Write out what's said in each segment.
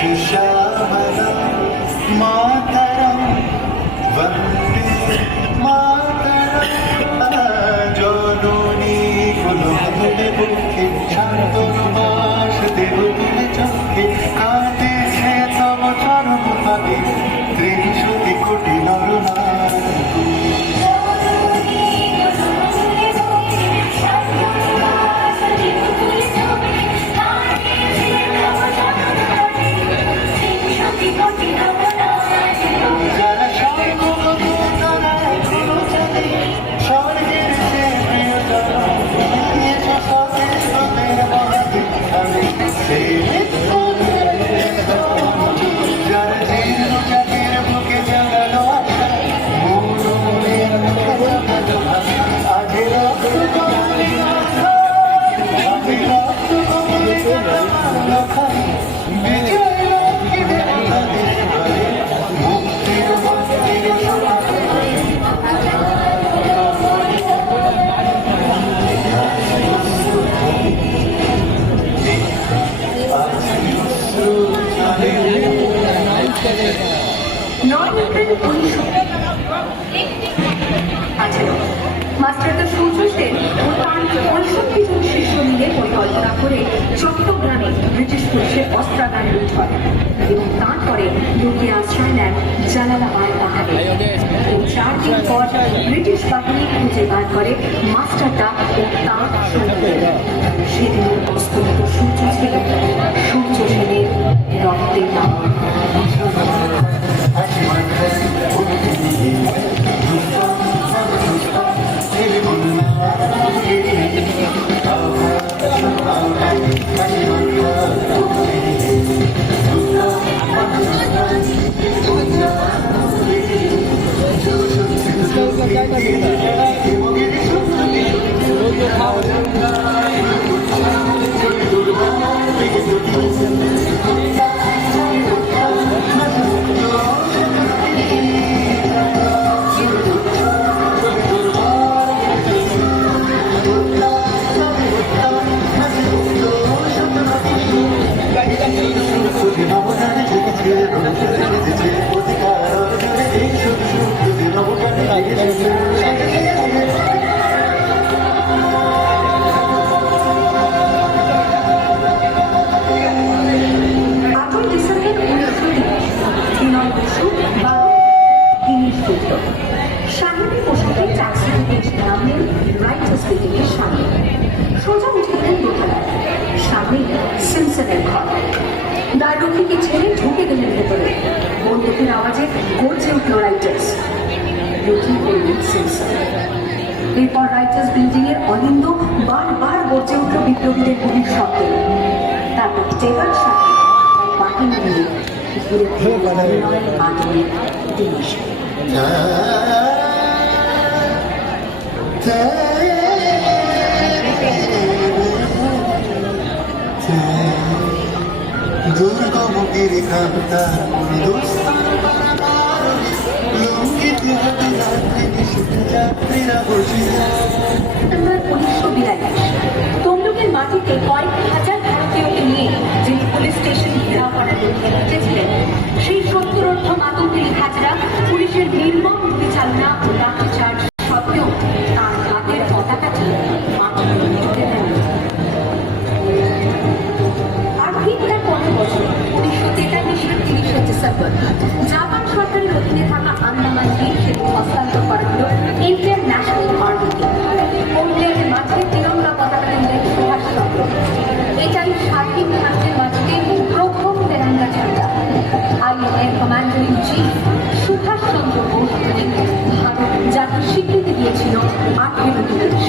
श्यामला मातरम वंदे मातरम जननी कुलमधुरे बुद्धि शान्तनुमास देवतीर चक्षे काँदेছে তব চরণ পাবে ত্রিশতি কোটি নরনারী মাস্টারদা সূর্য সেন ও তার ৬৫ জন শিষ্য মিলে পরিকল্পনা করে চট্টগ্রামে ব্রিটিশ পুলিশের অস্ত্রাগার লুট করে এবং তারপরে লুকিয়ে আশ্রয় নেন জালালাবাদ পাহাড়ে। ৪ দিন পর ব্রিটিশ বাহিনী খুঁজে বার করে মাস্টারদা ও তার সৈন্যদের। সেদিন অস্তমিত সূর্য ছিল সূর্য সেনের রক্তের নাম। দ্বাররক্ষীকে ছেড়ে ঢুকে গেলেন ভেতরে। বন্দুকের আওয়াজে গর্জে উঠল রাইটার্স। লুকিয়ে পড়লেন সিমসন। এরপর রাইটার্স বিল্ডিং এর অলিন্দ বারবার গর্জে উঠল বিপ্লবীদের গুলির শব্দে। তারপর টেকার সাথে বাকি মিলিয়ে ঘুরে মাধ্যমে দেশ। দুর্গম গিরিখান্তা লঙ্কিত যাত্রীরা বসিয়া 1942 তমলুকের মাটিতে কয়েক হাজার ভারতীয়কে নিয়ে যিনি পুলিশ স্টেশন ঘেরাও করার লক্ষ্যে উঠেছিলেন, সেই 70 আতঙ্কিত হাজরা পুলিশের নির্মম পরিচালনা ও লাঠিচার্জ সত্ত্বেও তার হাতের পতাকাটি মাটিতে জুড়ে দেন। আর ঠিক তার 15 বছর 1943-এর 30 ডিসেম্বর জাপান সরকারের অধীনে থাকা আন্দামান দ্বীপ সেতু হস্তান্তর করা হল ইন্ডিয়ান ন্যাশনাল আর্মিকে। পন্ডিয়ানের মাঠে তিরঙ্গা পতাকা দিলেন সুভাষচন্দ্র। এটাই স্বাধীন ভারতের মাটিতে প্রথম তেরঙ্গা ঝান্ডা। আইএনএর commander in chief Subhashchandra Bose Bharat জাতির স্বীকৃতি দিয়েছিল 18টি দেশ।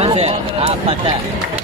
Apa sih? Apa sih?